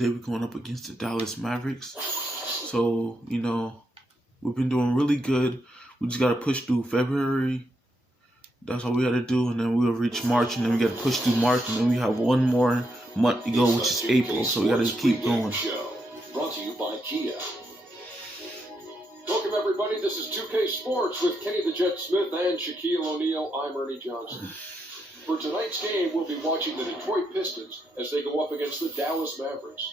They were going up against the Dallas Mavericks. So, we've been doing really good. We just got to push through February. That's all we got to do. And then we'll reach March. And then we got to push through March. And then we have one more month to go, which is April. So we got to keep going. Brought to you by Kia. Welcome, everybody. This is 2K Sports with Kenny the Jet Smith and Shaquille O'Neal. I'm Ernie Johnson. For tonight's game, we'll be watching the Detroit Pistons as they go up against the Dallas Mavericks.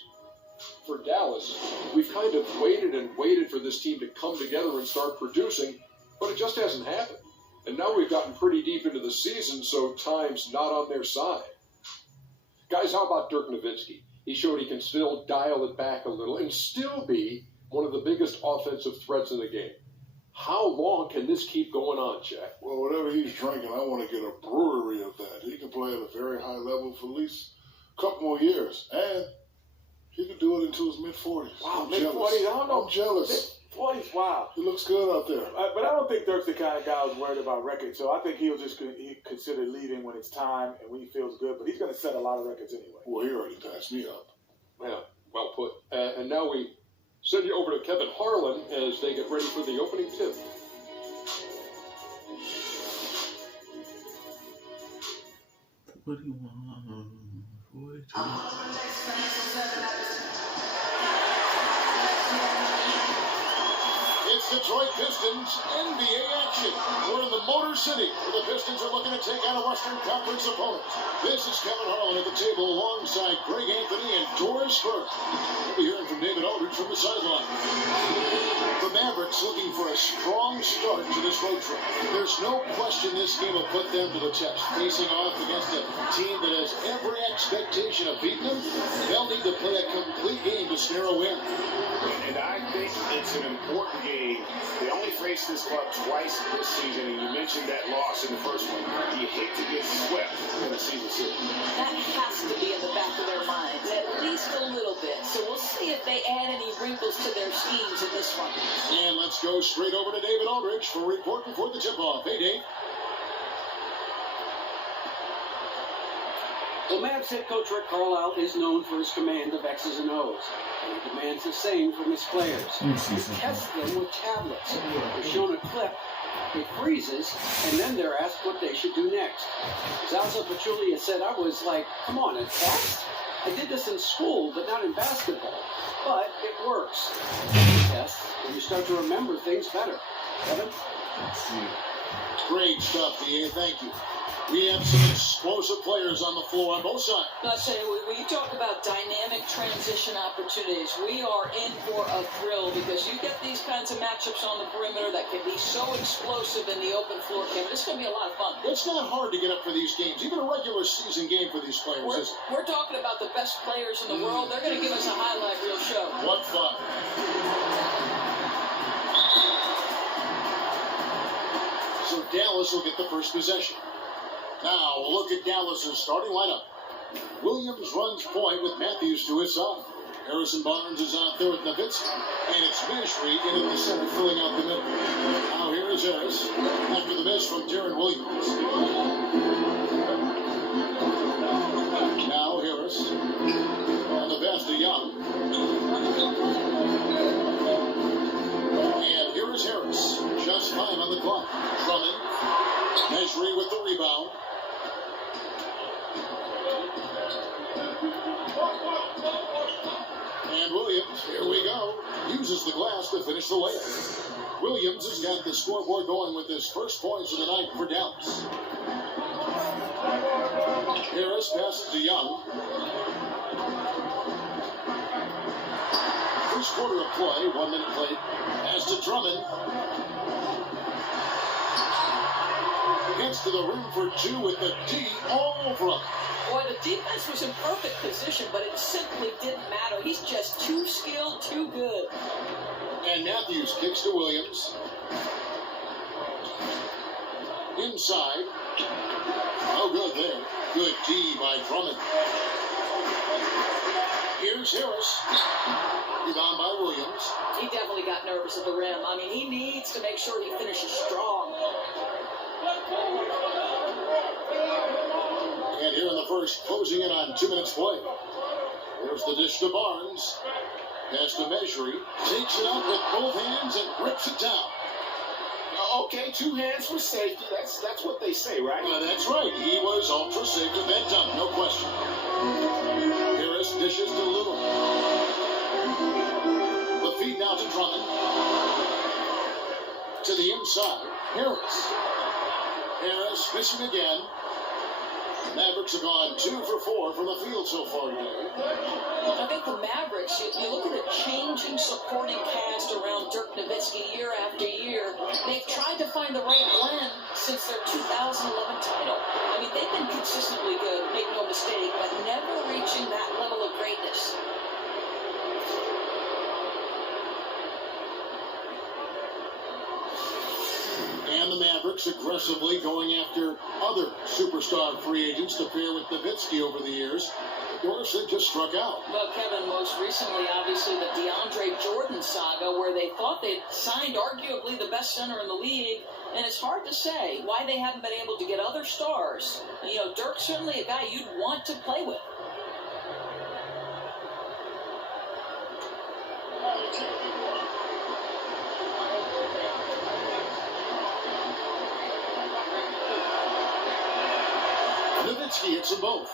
For Dallas, we've kind of waited and waited for this team to come together and start producing, but it just hasn't happened. And now we've gotten pretty deep into the season, so time's not on their side. Guys, how about Dirk Nowitzki? He showed he can still dial it back a little and still be one of the biggest offensive threats in the game. How long can this keep going on, Jack? Well, whatever he's drinking, I want to get a brewery of that. He can play at a very high level for at least a couple more years. And he can do it into his mid-40s. Wow, mid-40s? I don't know. I'm jealous. Mid-40s, wow. He looks good out there. But I don't think Dirk's the kind of guy who's worried about records. So I think he'll just consider leaving when it's time and when he feels good. But he's going to set a lot of records anyway. Well, he already passed me up. Yeah, well put. And now we send you over to Kevin Harlan as they get ready for the opening tip. What do you want? It's Detroit Pistons NBA action. We're in the Motor City, where the Pistons are looking to take on a Western Conference opponent. This is Kevin Harlan at the table alongside Greg Anthony and Doris Burke. We'll be hearing from David Aldridge from the sideline. The Mavericks looking for a strong start to this road trip. There's no question this game will put them to the test. Facing off against a team that has every expectation of beating them, they'll need to play a complete game to snare a win. And I think it's an important game. They only faced this club twice this season, and you mentioned that loss in the first one. You hate to get swept in the season series. That has to be in the back of their minds, at least a little bit. So we'll see if they add any wrinkles to their schemes in this one. And let's go straight over to David Aldridge for a report before the tip-off. Hey, Dave. Well, Mavs head coach Rick Carlisle is known for his command of X's and O's, and he demands the same from his players. He tests them with tablets. They're shown a clip, it freezes, and then they're asked what they should do next. Zalza Pachulia said, I was like, come on, a test? I did this in school, but not in basketball. But it works. Tests, and you start to remember things better. Kevin? Great stuff, DA. Thank you. We have some explosive players on the floor on both sides. I'll tell you, when you talk about dynamic transition opportunities, we are in for a thrill because you get these kinds of matchups on the perimeter that can be so explosive in the open floor, Kevin. It's going to be a lot of fun. It's not hard to get up for these games, even a regular season game for these players. We're talking about the best players in the world. They're going to give us a highlight reel show. What fun. So Dallas will get the first possession. Now, we'll look at Dallas' starting lineup. Williams runs point with Matthews to his side. Harrison Barnes is out there with Nowitzki. And it's Mejri into the center, filling out the middle. Now here is Harris after the miss from Darren Williams. Now Harris. On the pass to Young. And here is Harris. Just 5 on the clock. Drummond. Mejri with the rebound. And Williams, here we go, uses the glass to finish the layup. Williams has got the scoreboard going with his first points of the night for Dallas. Harris passes to Young. First quarter of play, 1 minute played. Pass to Drummond. Gets to the rim for 2 with the D all over him. Boy, the defense was in perfect position, but it simply didn't matter. He's just too skilled, too good. And Matthews kicks to Williams. Inside. Oh, good there. Good D by Drummond. Here's Harris. Rebound by Williams. He definitely got nervous at the rim. I mean, he needs to make sure he finishes strong. And here in the first, closing in on 2 minutes play. There's the dish to Barnes. Pass to Measury. Takes it up with both hands and rips it down. Okay, 2 hands for safety. That's what they say, right? That's right. He was ultra safe with that dunk, no question. Harris dishes to Lewin. The feed now to Drummond. To the inside. Harris. Harris missing again. Mavericks have gone 2 for 4 from the field so far today. I think the Mavericks, you look at the changing supporting cast around Dirk Nowitzki year after year. They've tried to find the right blend since their 2011 title. I mean, they've been consistently good, make no mistake, but never reaching that level of greatness. And the Mavericks aggressively going after other superstar free agents to pair with Nowitzki over the years. Dorsey just struck out. Well, Kevin, most recently, obviously, the DeAndre Jordan saga, where they thought they'd signed arguably the best center in the league, and it's hard to say why they haven't been able to get other stars. You know, Dirk's certainly a guy you'd want to play with. Nowitzki hits them both.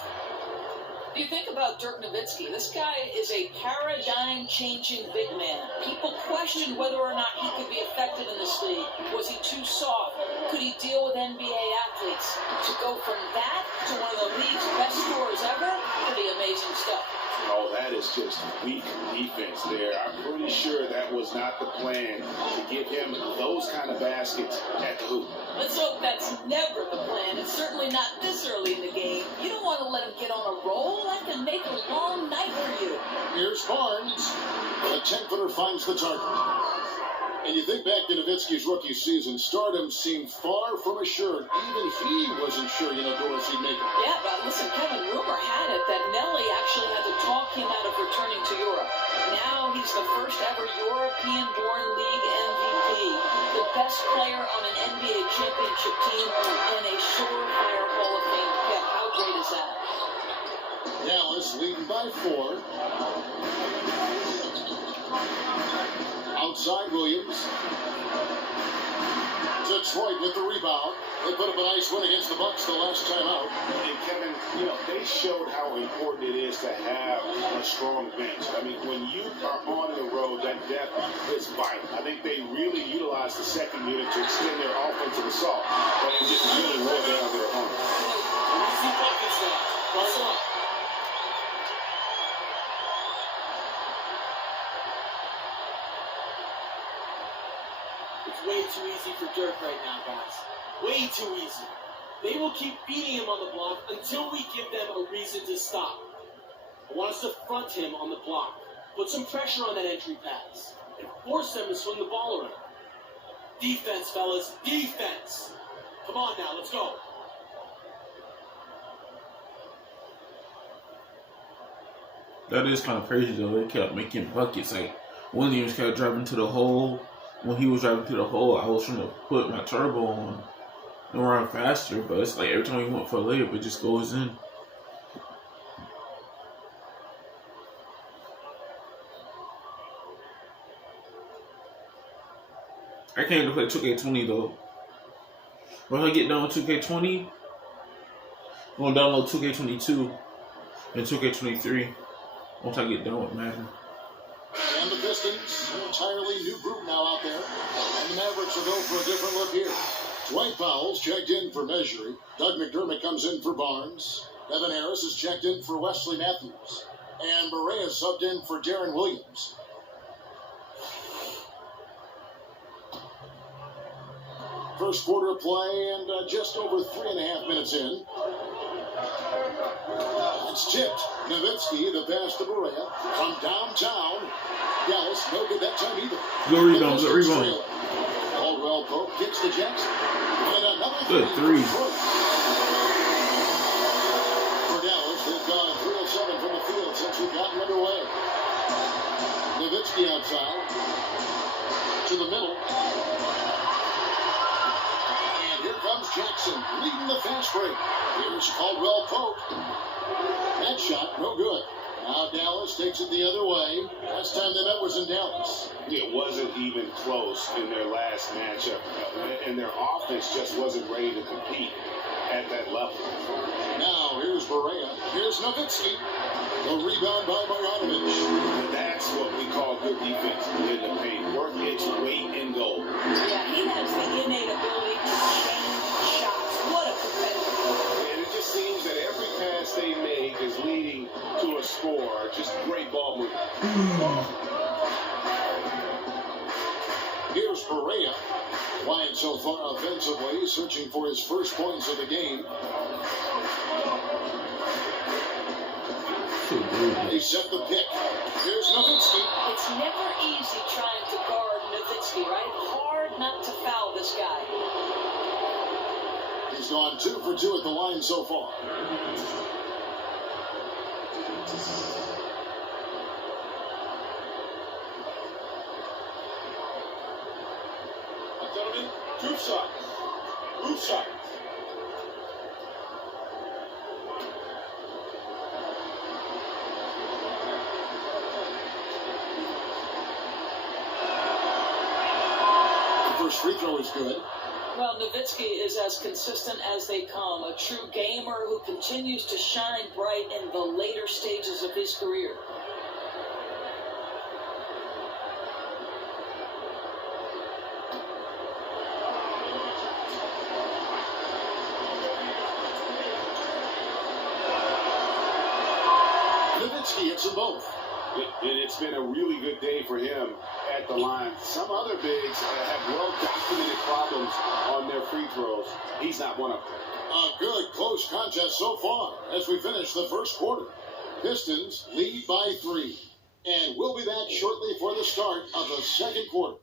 You think about Dirk Nowitzki, this guy is a paradigm-changing big man. People questioned whether or not he could be effective in this league. Was he too soft? Could he deal with NBA athletes? To go from that to one of the league's best scorers ever, pretty amazing stuff. Oh, that is just weak defense there. I'm pretty sure that was not the plan to give him those kind of baskets at the hoop. Let's hope that's never the plan. It's certainly not this early in the game. You don't want to let him get on a roll. That can make a long night for you. Here's Barnes. The 10-footer finds the target. And you think back to Nowitzki's rookie season, stardom seemed far from assured. Even he wasn't sure, Dorsey'd make it. Yeah, but listen, Kevin, rumor had it that Nelly actually had to talk him out of returning to Europe. Now he's the first ever European-born league MVP, the best player on an NBA championship team, and a surefire Hall of Fame pick. How great is that? Dallas leading by 4. Outside Williams. Detroit with the rebound. They put up a nice win against the Bucks the last time out. And Kevin, they showed how important it is to have a strong bench. I mean, when you are on the road, that depth is vital. I think they really utilized the second unit to extend their offensive assault, but it just really wore down their opponent. Easy buckets now. That's all. Way too easy for Dirk right now, guys. Way too easy. They will keep beating him on the block until we give them a reason to stop. I want us to front him on the block. Put some pressure on that entry pass. And force them to swing the ball around. Defense, fellas. Defense. Come on now, let's go. That is kind of crazy, though. They kept making buckets. Like, Williams kept driving to the hole. When he was driving to the hole, I was trying to put my turbo on and run faster, but it's like every time he went for a layup, it just goes in. I can't even play 2K20 though. When I get done with 2K20, I'm gonna download 2K22 and 2K23 once I get done with Madden. And the Pistons, an entirely new group now out there. And the Mavericks will go for a different look here. Dwight Powell's checked in for Measury. Doug McDermott comes in for Barnes. Evan Harris is checked in for Wesley Matthews. And Barea subbed in for Darren Williams. First quarter of play and just over 3.5 minutes in. It's tipped. Nowitzki, the pass to Barea. From downtown. Dallas, no good that time either. Good rebound, good rebound. Caldwell Pope gets to Jackson. And another Good three. For Dallas, they've gone 3 of 7 from the field since we've gotten underway. Nowitzki outside. To the middle. And here comes Jackson leading the fast break. Here's Caldwell Pope. That shot, no good. Now Dallas takes it the other way. Last time they met was in Dallas. It wasn't even close in their last matchup, and their offense just wasn't ready to compete at that level. Now here's Berea. Here's Nowitzki. A rebound by Marjanovic. That's what we call good defense in the paint. Work its weight in goal. Yeah, he has the innate ability to change shots. What a competitor. And it just seems that every pass they make is leading to a score. Just great ball movement. Here's Berea. Flying so far offensively, searching for his first points of the game. They set the pick. Here's Nowitzki. It's never easy trying to guard Nowitzki, right? Hard not to foul this guy. He's gone 2 for 2 at the line so far. Gentlemen, group shot. Group shot. The first free throw is good. Well, Nowitzki is as consistent as they come, a true gamer who continues to shine bright in the later stages of his career. Nowitzki hits them both. It's been a really good day for him at the line. Some other bigs have well-documented problems on their free throws. He's not one of them. A good close contest so far as we finish the first quarter. Pistons lead by 3. And we'll be back shortly for the start of the second quarter.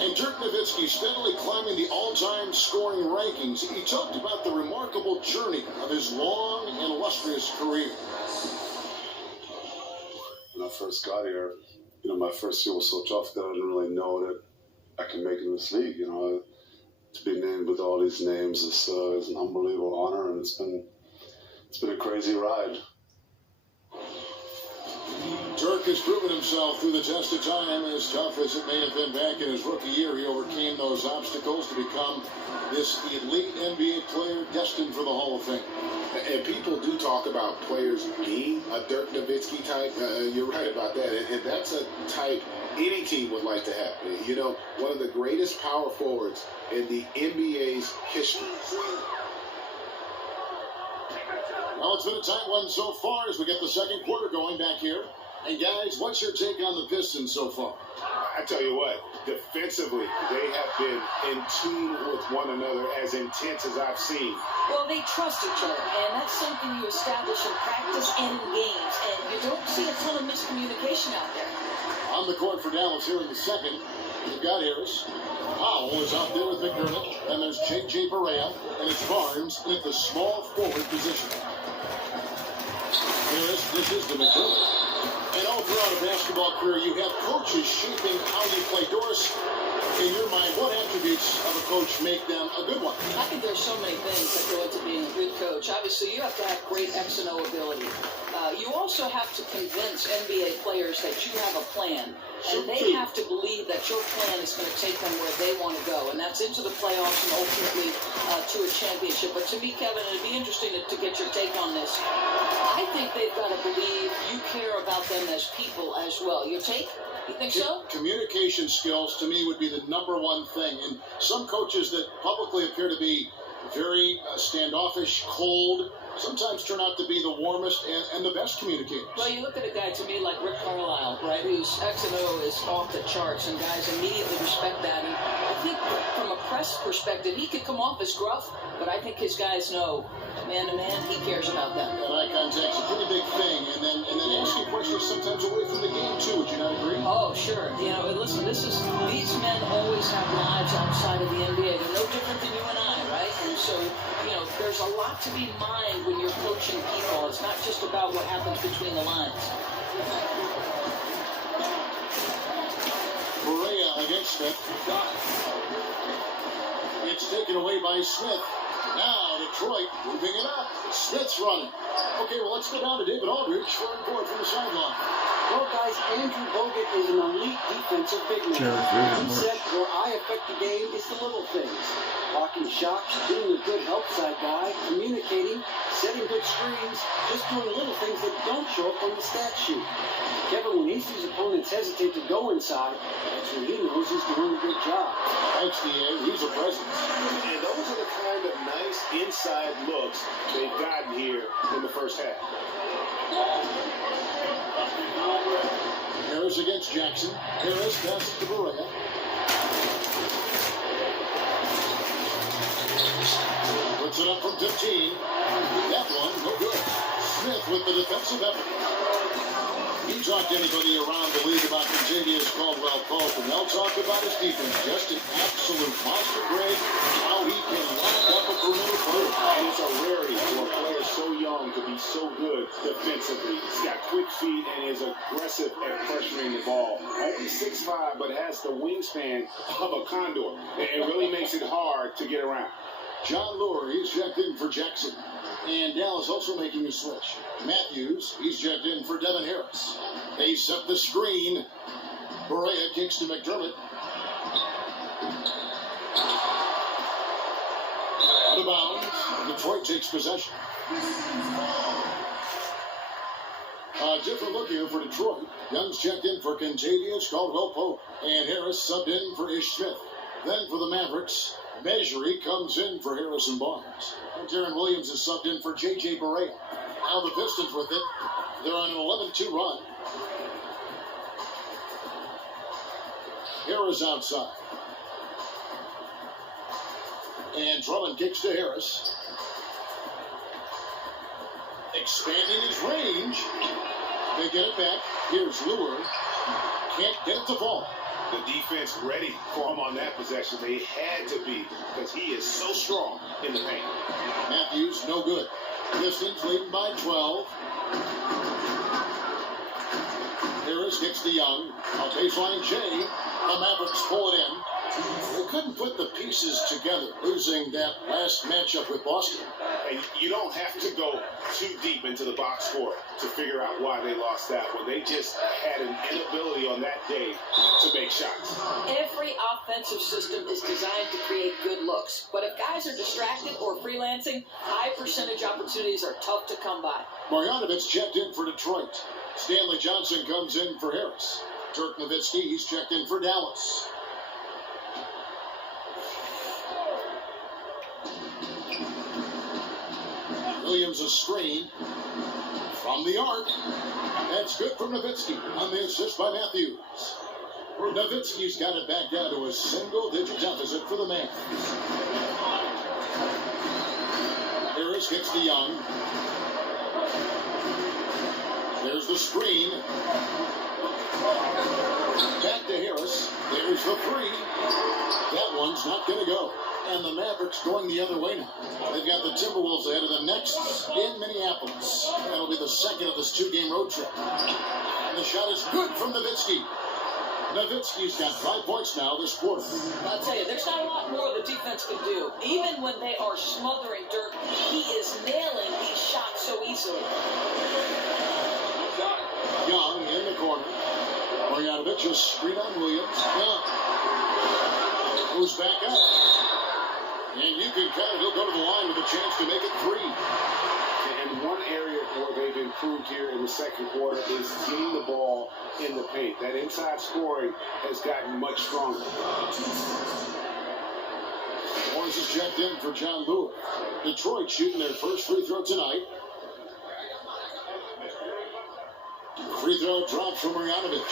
And Dirk Nowitzki steadily climbing the all-time scoring rankings. He talked about the remarkable journey of his long and illustrious career. When I first got here, my first year was so tough that I didn't really know that I could make it in this league. To be named with all these names is an unbelievable honor, and it's been a crazy ride. Dirk has proven himself through the test of time. As tough as it may have been back in his rookie year, he overcame those obstacles to become this elite NBA player destined for the Hall of Fame. And people do talk about players being a Dirk Nowitzki type. You're right about that. And that's a type any team would like to have. One of the greatest power forwards in the NBA's history. Well, it's been a tight one so far as we get the second quarter going back here. And guys, what's your take on the Pistons so far? I tell you what, defensively, they have been in tune with one another as intense as I've seen. Well, they trust each other, and that's something you establish in practice and in games, and you don't see a ton of miscommunication out there. On the court for Dallas here in the second, you've got Harris. Powell is out there with McDermott, and there's J.J. Berea, and it's Barnes in the small forward position. Harris, this is the McDermott. And all throughout a basketball career, you have coaches shaping how you play. Doris, in your mind, what attributes of a coach make them a good one? I think there's so many things that go into being a good coach. Obviously, you have to have great X and O ability. You also have to convince NBA players that you have a plan. And they have to believe that your plan is going to take them where they want to go. And that's into the playoffs and ultimately to a championship. But to me, Kevin, it'd be interesting to get your take on this. I think they've got to believe you care about them as people as well. Your take? You think so? Communication skills, to me, would be the number one thing. And some coaches that publicly appear to be very standoffish, cold, sometimes turn out to be the warmest and the best communicators. Well, you look at a guy to me like Rick Carlisle, right, whose X and O is off the charts, and guys immediately respect that. And I think from a press perspective, he could come off as gruff, but I think his guys know, man to man, he cares about them. That eye contact's a pretty big thing, and then asking questions sometimes away from the game too. Would you not agree? Oh, sure. Listen, these men always have lives outside of the NBA. They're no different than you and I, right? And so, there's a lot to be mined when you're coaching people. It's not just about what happens between the lines. Correa against Smith. It's taken away by Smith. Now Detroit moving it up. Smith's running. Okay, well, let's go down to David Aldridge for a report from the sideline. Well, guys, Andrew Bogut is an elite defensive big man. He said, where I affect the game is the little things. Blocking shots, being a good help side guy, communicating, setting good screens, just doing little things that don't show up on the stat sheet. Kevin, when he sees opponents hesitate to go inside, that's when he knows he's doing a good job. Thanks, D.A. He's a presence. And those are the kind of nice inside looks they've gotten here in the first half. Harris against Jackson. Harris passes to Correa. Puts it up from 15. That one, no good. Smith with the defensive effort. You talk to anybody around the league about Contavious Caldwell-Pope, and they'll talk about his defense. Just an absolute monster grade. How he can lock up a perimeter player. And it's a rarity for a player so young to be so good defensively. He's got quick feet and is aggressive at pressuring the ball. Only 6'5", but has the wingspan of a condor. It really makes it hard to get around. John Lure, he's checked in for Jackson. And Dallas also making a switch. Matthews, he's checked in for Devin Harris. They set the screen. Correa kicks to McDermott. Out of bounds. Detroit takes possession. A different look here for Detroit. Young's checked in for Contavious Caldwell-Pope. And Harris subbed in for Ish Smith. Then for the Mavericks, Measury comes in for Harrison Barnes. Darren Williams is subbed in for J.J. Barea. Now the Pistons with it. They're on an 11-2 run. Harris outside. And Drummond kicks to Harris. Expanding his range. They get it back. Here's Lure. Can't get it to fall. The defense ready for him on that possession. They had to be, because he is so strong in the paint. Matthews, no good. Pistons leading by 12. Harris kicks to Young. A baseline J. The Mavericks pull it in. They couldn't put the pieces together, losing that last matchup with Boston. And you don't have to go too deep into the box score to figure out why they lost that one. They just had an inability on that day to make shots. Every offensive system is designed to create good looks. But if guys are distracted or freelancing, high percentage opportunities are tough to come by. Marjanovic checked in for Detroit. Stanley Johnson comes in for Harris. Dirk Nowitzki, he's checked in for Dallas. Williams a screen from the arc. That's good from Nowitzki on the assist by Matthews. Nowitzki's got it back down to a single-digit deficit for the man. Harris kicks to Young. There's the screen. Back to Harris. There's the three. That one's not going to go. And the Mavericks going the other way now. They've got the Timberwolves ahead of the next in Minneapolis. That'll be the second of this two-game road trip. And the shot is good from Nowitzki. Nowitzki's got 5 points now this quarter. I'll tell you, there's not a lot more the defense can do. Even when they are smothering Dirk, he is nailing these shots so easily. Young in the corner. Marjanovic a screen on Williams. Young goes back up. And you can count it. He'll go to the line with a chance to make it 3. And one area where they've improved here in the second quarter is getting the ball in the paint. That inside scoring has gotten much stronger. Morris is checked in for John Lure. Detroit shooting their first free throw tonight. Free throw drops from Marjanovic.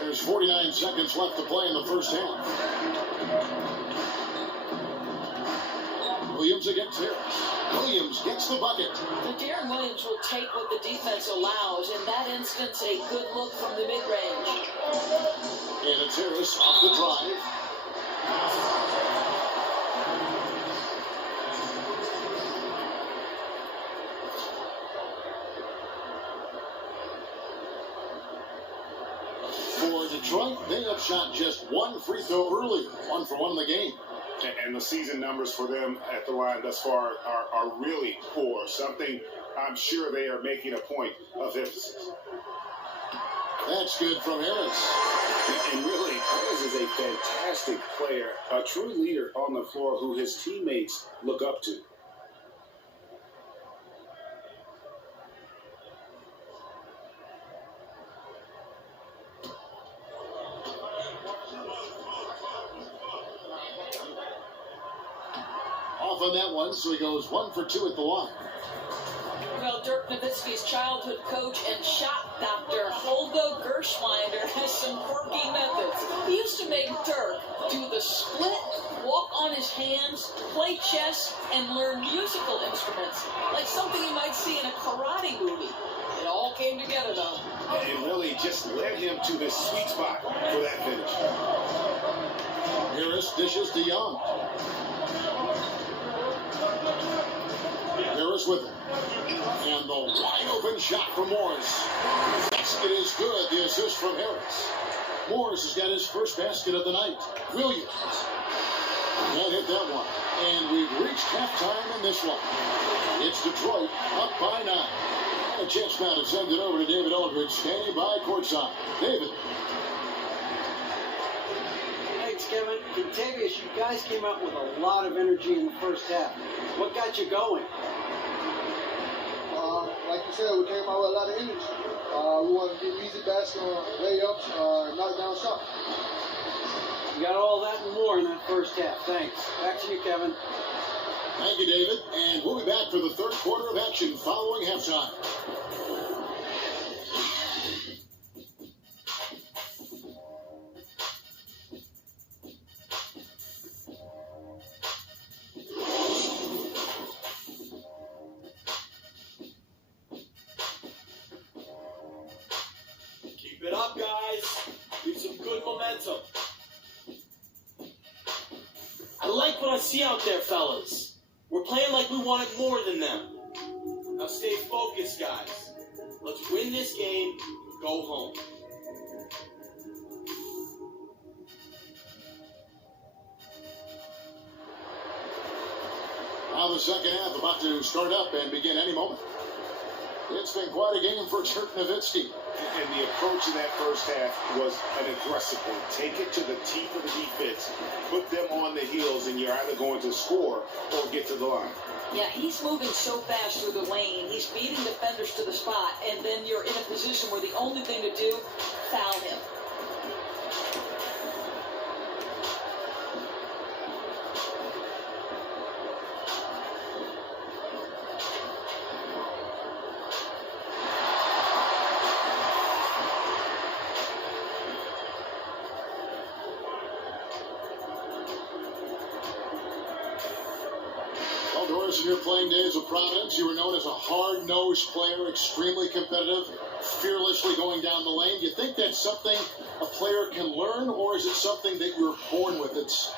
There's 49 seconds left to play in the first half. Williams against Harris. Williams gets the bucket. De'Aaron Williams will take what the defense allows. In that instance, a good look from the mid-range. And it's Harris off the drive. For Detroit, they have shot just one free throw earlier. 1 for 1 in the game. And the season numbers for them at the line thus far are really poor. Something I'm sure they are making a point of emphasis. That's good from Harris. And really, Perez is a fantastic player, a true leader on the floor who his teammates look up to. Off on that one, so he goes 1 for 2 at the line. Well, Dirk Nowitzki's childhood coach and shot doctor, Holdo Gershwinder, has some quirky methods. He used to make Dirk do the split, walk on his hands, play chess, and learn musical instruments, like something you might see in a karate movie. It all came together, though. And really just led him to his sweet spot for that finish. Harris dishes to Young. Harris with it. And the wide open shot from Morris. Basket is good. The assist from Harris. Morris has got his first basket of the night. Williams can't hit that one. And we've reached halftime in this one. It's Detroit up by 9. And a chance now to send it over to David Aldridge, standing by courtside. David. Thanks, Kevin. Contavious, you guys came out with a lot of energy in the first half. What got you going? Like you said, we came out with a lot of energy. We wanted to get easy basket, layups, knock down shots. You got all that and more in that first half. Thanks. Back to you, Kevin. Thank you, David. And we'll be back for the third quarter of action following halftime. Keep it up, guys. Need some good momentum. I like what I see out there, fellas. We're playing like we wanted more than them. Now stay focused, guys. Let's win this game and go home. Now the second half about to start up and begin any moment. It's been quite a game for Dirk Nowitzki. And the approach in that first half was an aggressive one. Take it to the teeth of the defense, put them on the heels, and you're either going to score or get to the line. Yeah, he's moving so fast through the lane. He's beating defenders to the spot, and then you're in a position where the only thing to do, foul him. In your playing days of Providence, you were known as a hard-nosed player, extremely competitive, fearlessly going down the lane. Do you think that's something a player can learn, or is it something that you're born with? It's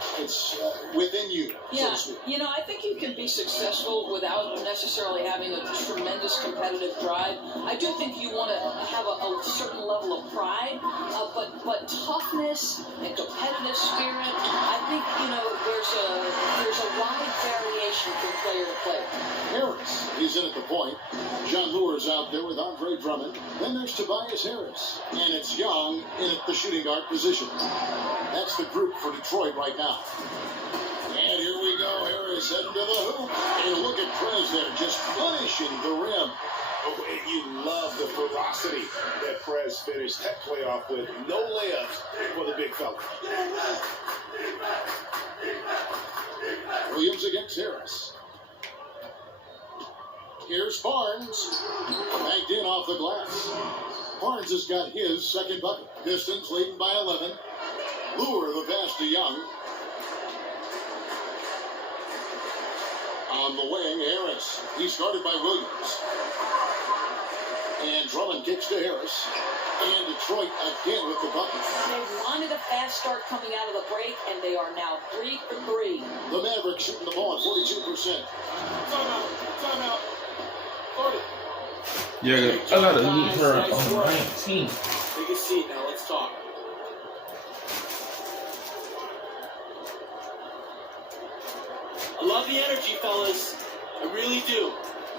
within you, Yeah, so to speak. you know, I think you can be successful without necessarily having a tremendous competitive drive. I do think you want to have a certain level of pride, but toughness and competitive spirit, I think, you know, there's a wide variation from player to player. Harris, he's in at the point. John Lure's out there with Andre Drummond. Then there's Tobias Harris. And it's Young in at the shooting guard position. That's the group for Detroit right now. And here we go. Harris heading to the hoop. And look at Prez there, just punishing the rim. Oh, and you love the ferocity that Perez finished that playoff with. No layups for the big fella. Williams against Harris. Here's Barnes. Backed in off the glass. Barnes has got his second bucket. Pistons leading by 11. Lure the pass to Young. On the wing, Harris. He's guarded by Williams. And Drummond kicks to Harris. And Detroit again with the bucket. They wanted a fast start coming out of the break, and they are now 3 for 3. The Mavericks shooting the ball at 42%. Timeout. Started. Yeah, I gotta meet her on 19. Take a seat now. Let's talk. I love the energy, fellas. I really do.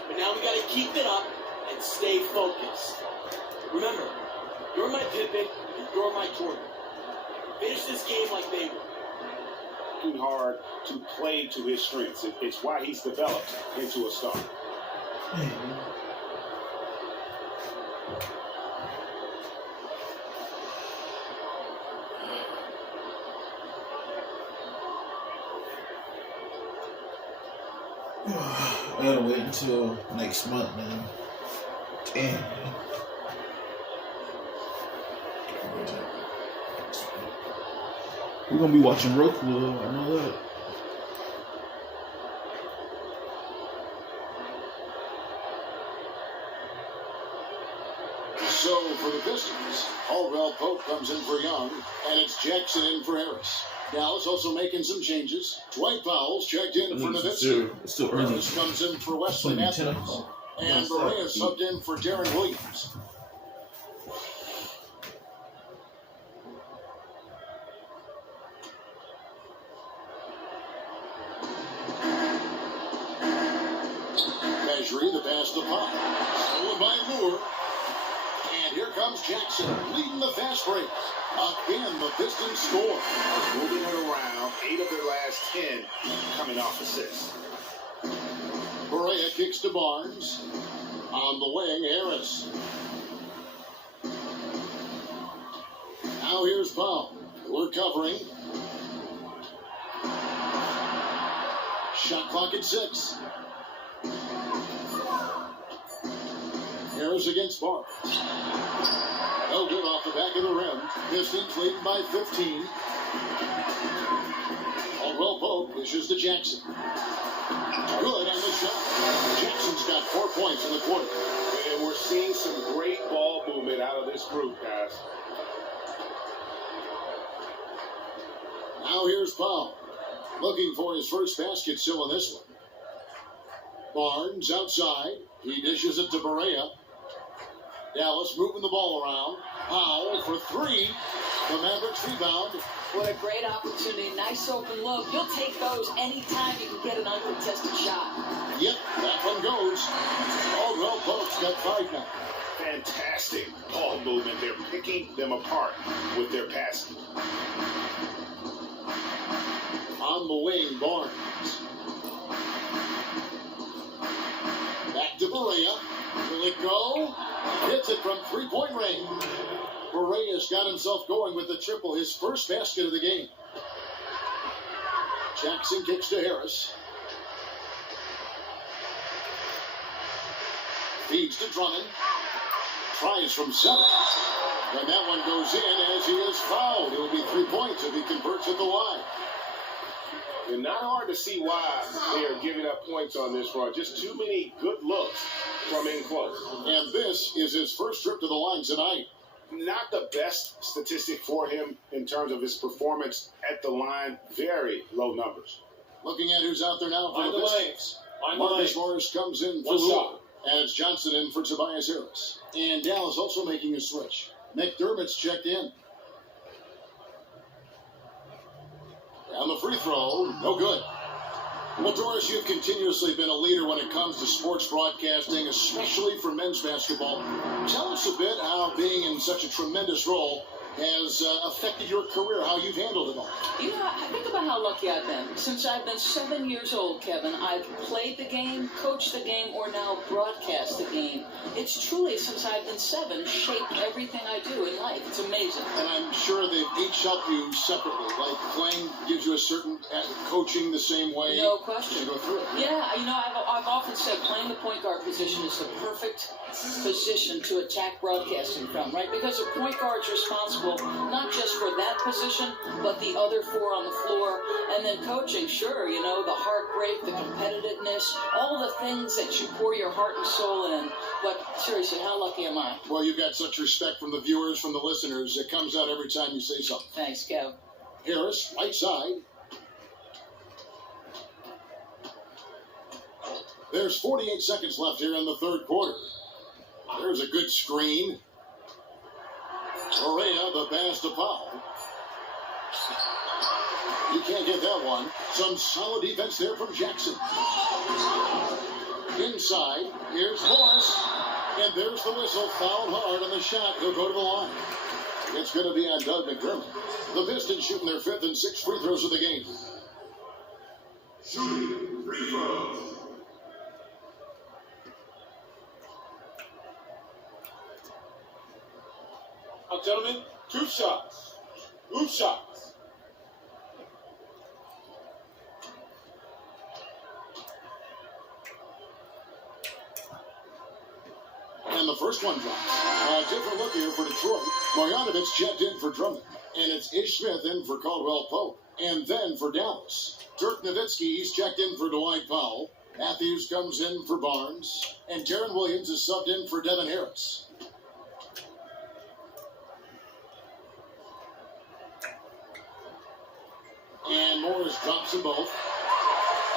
But now we gotta keep it up and stay focused. Remember, you're my Pippen and you're my Jordan. Finish this game like they were. Too hard to play to his strengths. It's why he's developed into a star. I gotta wait until next month, man. Damn. We're gonna be watching Roku, I know that. So for the Pistons, Caldwell Pope comes in for Young, and it's Jackson in for Harris. Dallas also making some changes. Dwight Powell's checked in for Nowitzki. It's still early. Harris comes in for Wesley Matthews. And Berea subbed in for Darren Williams. Measuring the pass to Pop. Stolen by Moore. And here comes Jackson leading the fast break. Again, the Pistons score. Moving it around, 8 of their last 10 coming off assists. Berea kicks to Barnes. On the wing, Harris. Now here's Powell. We're covering. Shot clock at 6. Harris against Barnes. No good off the back of the rim. Pistons leading by 15. Caldwell Pope pushes to Jackson. Good on the shot. Jackson's got 4 points in the quarter. And we're seeing some great ball movement out of this group, guys. Now here's Powell. Looking for his first basket still in this one. Barnes outside. He dishes it to Berea. Dallas moving the ball around. Powell for 3. The Mavericks rebound. What a great opportunity. Nice open look. You'll take those anytime you can get an uncontested shot. Yep, that one goes. Caldwell Pope's got 5 now. Fantastic ball movement. They're picking them apart with their passing. On the wing, Barnes. Back to Berea. Will it go? Hits it from 3-point range. Berea's got himself going with the triple, his first basket of the game. Jackson kicks to Harris. Feeds to Drummond. Tries from 7. And that one goes in as he is fouled. It will be 3 points if he converts at the line. And not hard to see why they are giving up points on this run. Just too many good looks from in close. And this is his first trip to the line tonight. Not the best statistic for him in terms of his performance at the line. Very low numbers. Looking at who's out there now for On the the Pistons. Marcus Morris comes in for Lula. And it's Johnson in for Tobias Harris. And Dallas also making a switch. McDermott's checked in. On the free throw, no good. Well, Doris, you've continuously been a leader when it comes to sports broadcasting, especially for men's basketball. Tell us a bit how being in such a tremendous role has affected your career, how you've handled it all. You know, I think about how lucky I've been. Since I've been 7 years old, Kevin, I've played the game, coached the game, or now broadcast the game. It's truly, since I've been 7, shaped everything I do in life. It's amazing. And I'm sure they've each helped you separately. Like playing gives you a certain coaching the same way. No question. To go through it. Yeah, you know, I've often said playing the point guard position is the perfect position to attack broadcasting from, right? Because a point guard's responsible not just for that position, but the other 4 on the floor, And then coaching, sure, you know, the heartbreak, the competitiveness, all the things that you pour your heart and soul in. But seriously, how lucky am I? Well, you've got such respect from the viewers, from the listeners. It comes out every time you say something. Thanks, Kev. Harris, right side. There's 48 seconds left here in the third quarter. There's a good screen. Correa, the pass to Powell. You can't get that one. Some solid defense there from Jackson. Inside, here's Morris. And there's the whistle. Fouled hard on the shot. He'll go to the line. It's going to be on Doug McDermott. The Pistons shooting their 5th and 6th free throws of the game. Shooting free throws. Now, gentlemen, 2 shots. 2 shots. And the first one drops. A different look here for Detroit. Marjanovic checked in for Drummond. And it's Ish Smith in for Caldwell Pope. And then for Dallas, Dirk Nowitzki, he's checked in for Dwight Powell. Matthews comes in for Barnes. And Darren Williams is subbed in for Devin Harris. And Morris drops them both.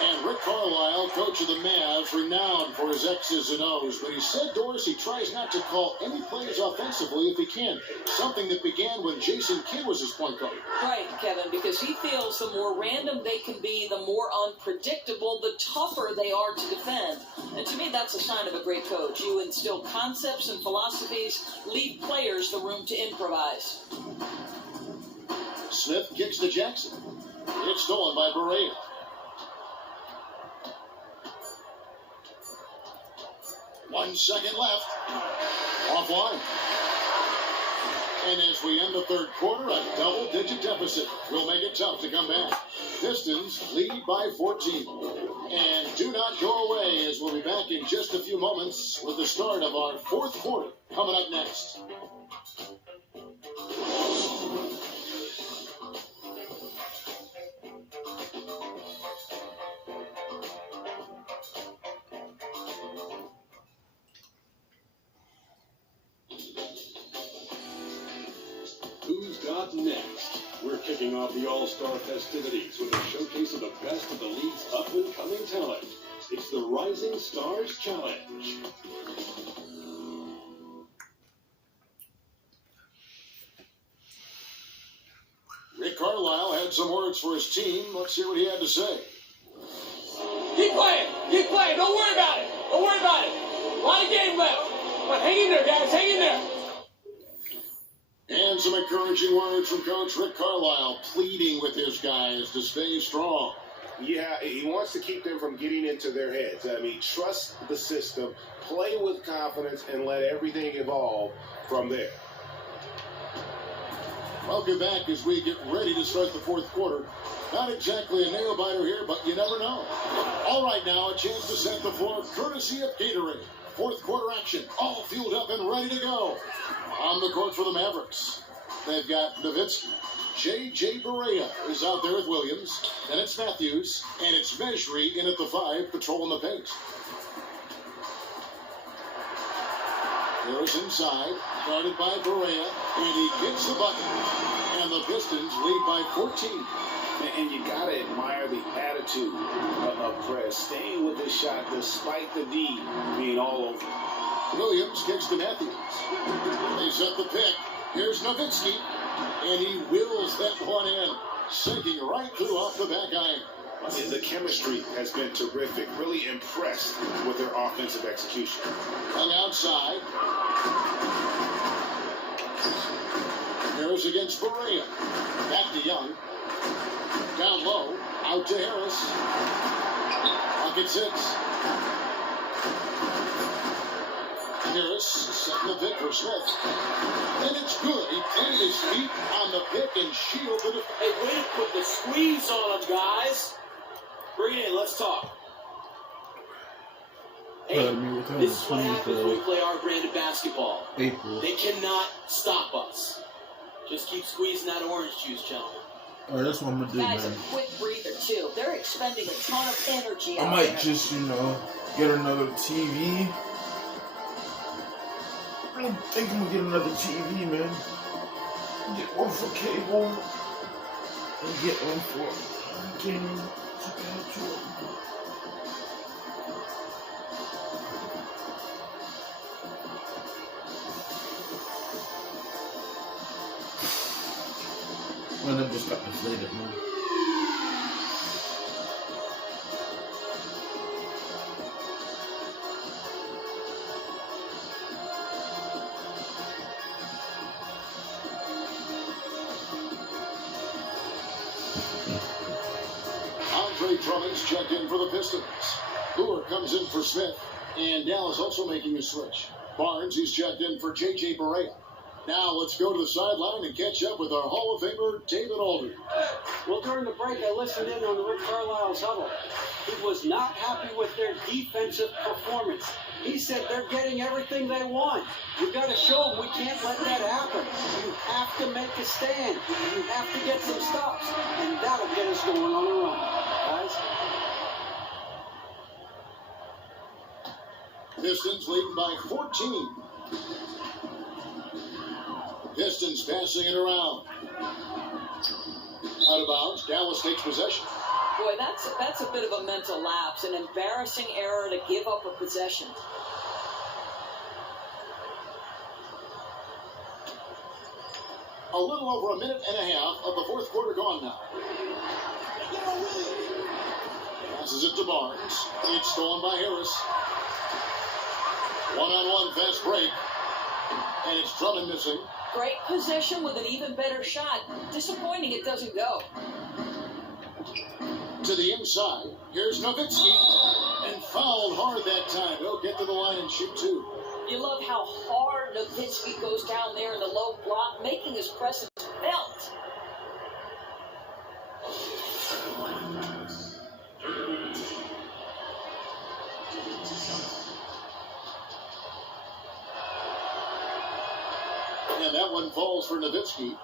And Rick Carlisle, coach of the Mavs, renowned for his X's and O's. But he said, Doris, he tries not to call any plays offensively if he can. Something that began when Jason Kidd was his point guard. Right, Kevin, because he feels the more random they can be, the more unpredictable, the tougher they are to defend. And to me, that's a sign of a great coach. You instill concepts and philosophies, leave players the room to improvise. Smith kicks to Jackson. It's stolen by Barea. One second left. Offline. And as we end the third quarter, a double-digit deficit will make it tough to come back. Pistons lead by 14. And do not go away, as we'll be back in just a few moments with the start of our fourth quarter coming up next. Up next, we're kicking off the All-Star festivities with a showcase of the best of the league's up-and-coming talent. It's the Rising Stars Challenge. Rick Carlisle had some words for his team. Let's hear what he had to say. Keep playing. Keep playing. Don't worry about it. Don't worry about it. A lot of game left. But hang in there, guys. Hang in there. And some encouraging words from Coach Rick Carlisle, pleading with his guys to stay strong. Yeah, he wants to keep them from getting into their heads. I mean, trust the system, play with confidence, and let everything evolve from there. Welcome back as we get ready to start the fourth quarter. Not exactly a nail-biter here, but you never know. All right, now a chance to set the floor courtesy of Gatorade. Fourth quarter action, all fueled up and ready to go. On the court for the Mavericks, they've got Nowitzki. J.J. Barea is out there with Williams. Then it's Matthews, and it's Mejri in at the 5, patrolling the paint. Harris inside, guarded by Barea, and he gets the bucket. And the Pistons lead by 14. And you got to admire the attitude of Press, staying with his shot despite the D being all over. Williams kicks to Matthews. They set the pick. Here's Nowitzki, and he wills that one in, sinking right through off the back iron. The chemistry has been terrific. Really impressed with their offensive execution. Hung outside. Harris against Barea. Back to Young. Down low. Out to Harris. Pocket 6. Harris setting the pick for Smith. And it's good. He planted his feet on the pick and shielded it. Hey, way to put the squeeze on him, guys. Bring it in. Let's talk. Hey, this is what happens when we play our brand of basketball. April. They cannot stop us. Just keep squeezing that orange juice, gentlemen. All right, that's what I'm going to do, Guys, man. a quick breather. too. They're expending a ton of energy I out might there. just, get another TV. I think I'm gonna get another TV, man. Get one for cable and get one for gaming. Man, I just got deflated, man. Drummond's checked in for the Pistons. Brewer comes in for Smith. And Dallas also making a switch. Barnes, he's checked in for J.J. Barea. Now let's go to the sideline and catch up with our Hall of Famer, David Aldridge. Well, during the break, I listened in on Rick Carlisle's huddle. He was not happy with their defensive performance. He said they're getting everything they want. We've got to show them we can't let that happen. You have to make a stand. You have to get some stops. And that'll get us going on a run. Guys? Pistons leading by 14. Pistons passing it around. Out of bounds. Dallas takes possession. Boy, that's a bit of a mental lapse, an embarrassing error to give up a possession. A little over a minute and a half of the fourth quarter gone now. Passes it to Barnes. It's stolen by Harris. One-on-one fast break. And it's Drummond missing. Great possession with an even better shot. Disappointing it doesn't go. To the inside. Here's Nowitzki. And fouled hard that time. He'll get to the line and shoot two. You love how hard Nowitzki goes down there in the low block, making his presence felt. And that one falls for Nowitzki.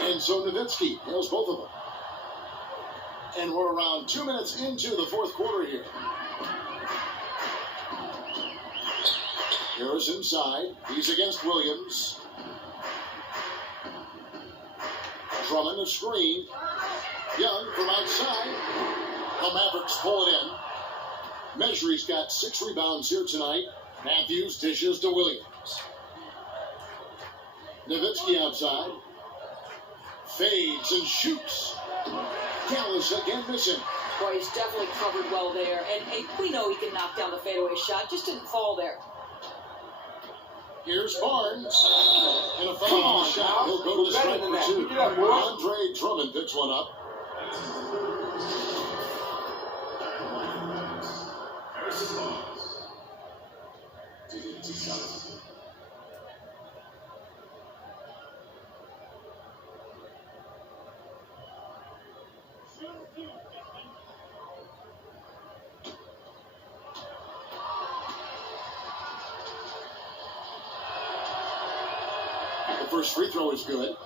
And so Nowitzki nails both of them. And we're around 2 minutes into the fourth quarter here. Harris inside. He's against Williams. Drummond a screen. Young from outside. The Mavericks pull it in. Measury's got 6 rebounds here tonight. Matthews dishes to Williams. Nowitzki outside. Fades and shoots. Dallas again missing. Boy, he's definitely covered well there. And we know he can knock down the fadeaway shot. Just didn't fall there. Here's Barnes. And a foul on the shot. He'll go to the strike for two. Andre Drummond picks one up. The first free throw is good.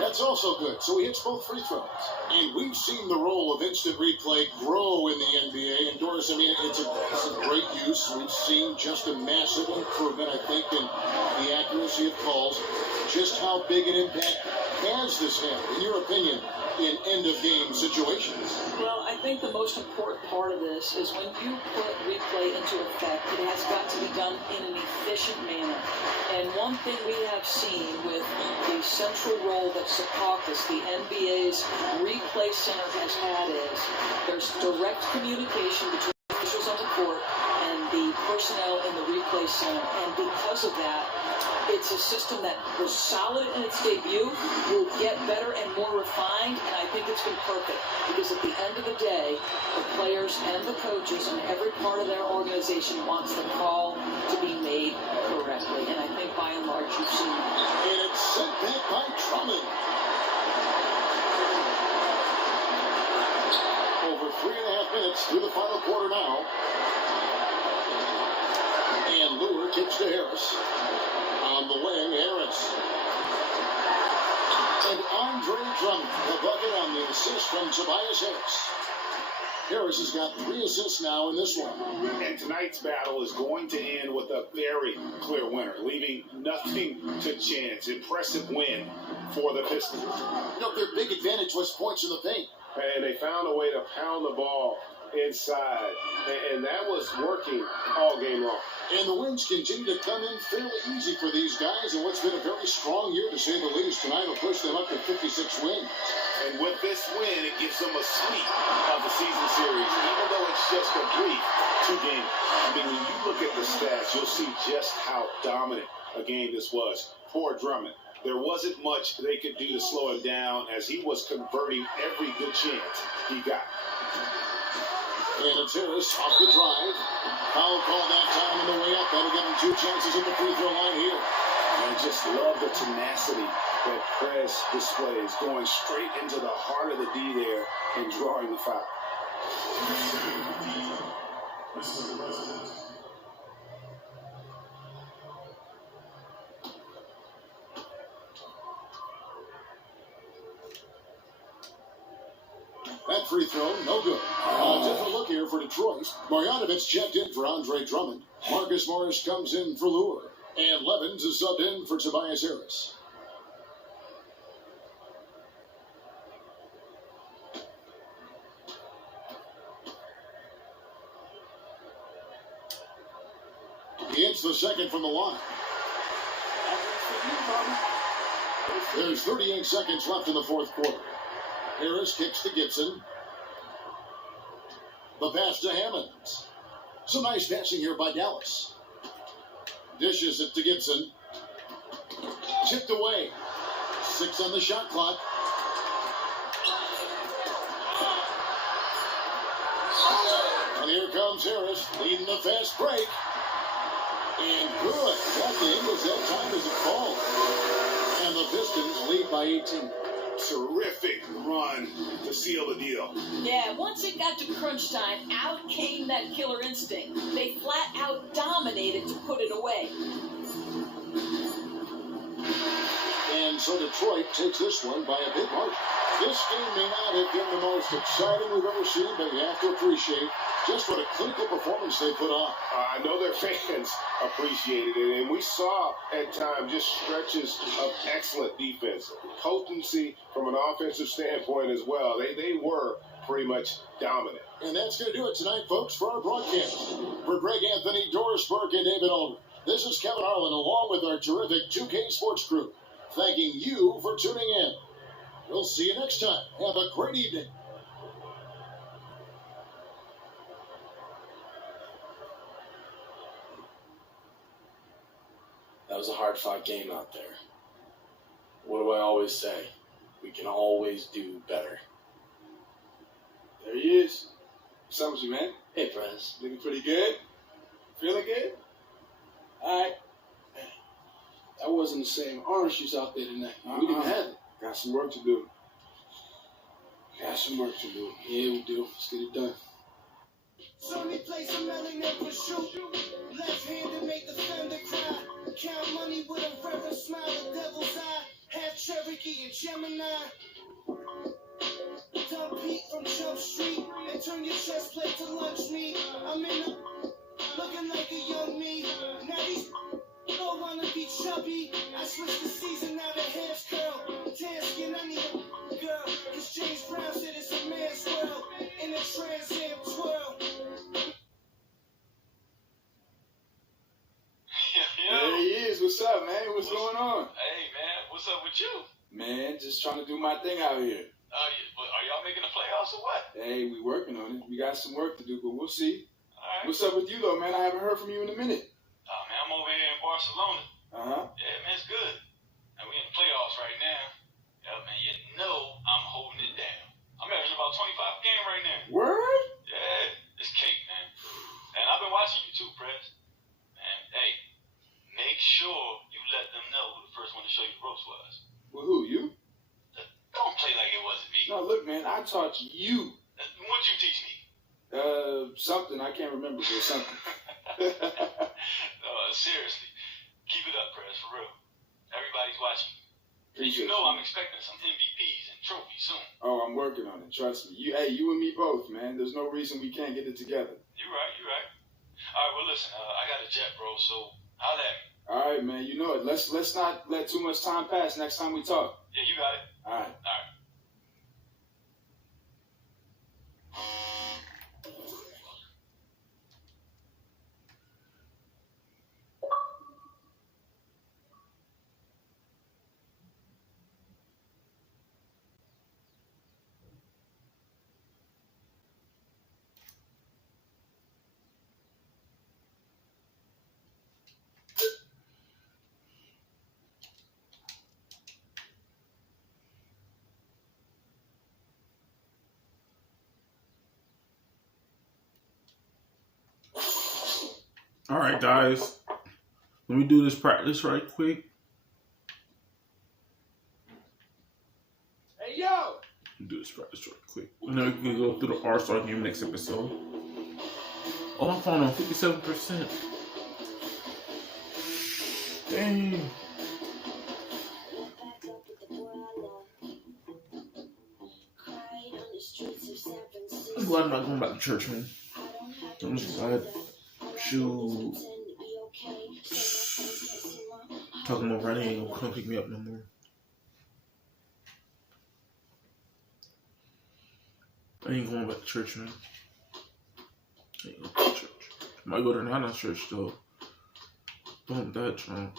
That's also good. So he hits both free throws. And we've seen the role of instant replay grow in the NBA. And Doris, I mean, it's a great use. We've seen just a massive improvement, I think, in the accuracy of calls. Just how big an impact has this had, in your opinion, in end-of-game situations? Well, I think the most important part of this is when you put replay into effect, it has got to be done in an efficient manner. And one thing we have seen with the central role that Secaucus, the NBA's replay center, has had is there's direct communication between officials on the court and the personnel in the replay center. And because of that, it's a system that was solid in its debut, will get better and more refined, and I think it's been perfect. Because at the end of the day, the players and the coaches and every part of their organization wants the call to be made correctly. And I think by and large you've seen that. And it's sent back by Drummond. Over 3.5 minutes through the final quarter now. And Lure kicks to Harris. On the wing, Harris. And Andre Drummond, the bucket on the assist from Tobias Harris. Harris has got 3 assists now in this one. And tonight's battle is going to end with a very clear winner, leaving nothing to chance. Impressive win for the Pistons. You know, their big advantage was points in the paint. And they found a way to pound the ball inside. And that was working all game long. And the wins continue to come in fairly easy for these guys. And what's been a very strong year, to say the least, tonight will push them up to 56 wins. And with this win, it gives them a sweep of the season series, even though it's just a brief 2-game. I mean, when you look at the stats, you'll see just how dominant a game this was. Poor Drummond. There wasn't much they could do to slow him down as he was converting every good chance he got. And it's Harris off the drive. Foul call that time on the way up. That'll give him 2 chances at the free throw line here. And I just love the tenacity that Press displays, going straight into the heart of the D there and drawing the foul. That free throw, no good. Different look here for Detroit. Marjanovic checked in for Andre Drummond. Marcus Morris comes in for Lure. And Levens is subbed in for Tobias Harris. He hits the second from the line. There's 38 seconds left in the fourth quarter. Harris kicks to Gibson. The pass to Hammonds. Some nice passing here by Dallas. Dishes it to Gibson. Chipped away. 6 on the shot clock. And here comes Harris, leading the fast break. And good. That game was that time as it called. And the Pistons lead by 18. Terrific run to seal the deal. Yeah, once it got to crunch time, out came that killer instinct. They flat out dominated to put it away. And so Detroit takes this one by a big margin. This game may not have been the most exciting we've ever seen, but you have to appreciate just what a clinical performance they put on. I know their fans appreciated it, and we saw at times just stretches of excellent defense. Potency from an offensive standpoint as well. They were pretty much dominant. And that's going to do it tonight, folks, for our broadcast. For Greg Anthony, Doris Burke, and David Ulmer, this is Kevin Harlan along with our terrific 2K Sports crew, thanking you for tuning in. We'll see you next time. Have a great evening. That was a hard-fought game out there. What do I always say? We can always do better. There he is. What's up with you, man? Hey, Prez. Looking pretty good? Feeling good? All right. That wasn't the same orange juice out there tonight. We didn't have it. Got some work to do. Got some work to do. Yeah, we do. Let's get it done. So me play some elegant pursuit. Left hand to make the thunder cry. Count money with a reverent smile, the devil's eye. Half Cherokee and Gemini. Dump Pete from Jump Street and turn your chest plate to lunch meat. I'm in the looking like a young me. Now these don't wanna be chubby. I switched the season, now the hair's curl. Tan skin, I need a girl. Cause James Brown said it's a man's world. In a Trans Am twirl. There he is. What's up, man? What's going on? Hey, man. What's up with you? Man, just trying to do my thing out here. Are y'all making the playoffs or what? Hey, we working on it. We got some work to do, but we'll see. right. What's up with you, though, man? I haven't heard from you in a minute. Oh, man, I'm over here in Barcelona. Uh-huh. Yeah, man, it's good. And we in the playoffs right now. Yeah, man, you know I'm holding it down. I'm averaging about 25 a game right now. Word? Yeah, it's cake, man. And I've been watching you too, Press. And, hey, make sure you let them know who the first one to show you the ropes was. Well, who, you? Don't play like it wasn't me. No, look, man, I taught you. What'd you teach me? Something. I can't remember, but something. Seriously. Keep it up, Press, for real. Everybody's watching. Appreciate You know you. I'm expecting some MVPs and trophies soon. Oh, I'm working on it. Trust me. You and me both, man. There's no reason we can't get it together. You're right. All right, well, listen, I got a jet, bro, so holla at me. All right, man. You know it. Let's not let too much time pass next time we talk. Yeah, you got it. All right. All right, guys. Let me do this practice right quick. Hey, yo! Do this practice right quick. And then we can go through the All-Star game next episode. Oh, I'm falling on 57%. Dang. I'm glad I'm not going back to church, man. I'm just glad. Shoot. Talking about Ronnie ain't gonna come pick me up no more. I ain't going back to church, man. I ain't going to church. I might go to Nana church, though. Bump that trunk.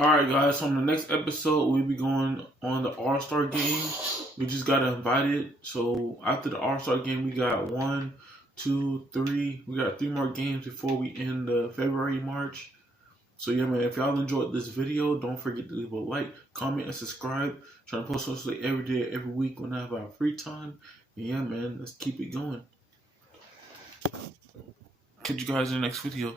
Alright guys, so on the next episode we'll be going on the All-Star game. We just got invited. So after the All-Star game we got 1, 2, 3. We got 3 more games before we end February, March. So yeah man, if y'all enjoyed this video, don't forget to leave a like, comment, and subscribe. Trying to post socially every day, every week when I have our free time. And yeah man, let's keep it going. Catch you guys in the next video.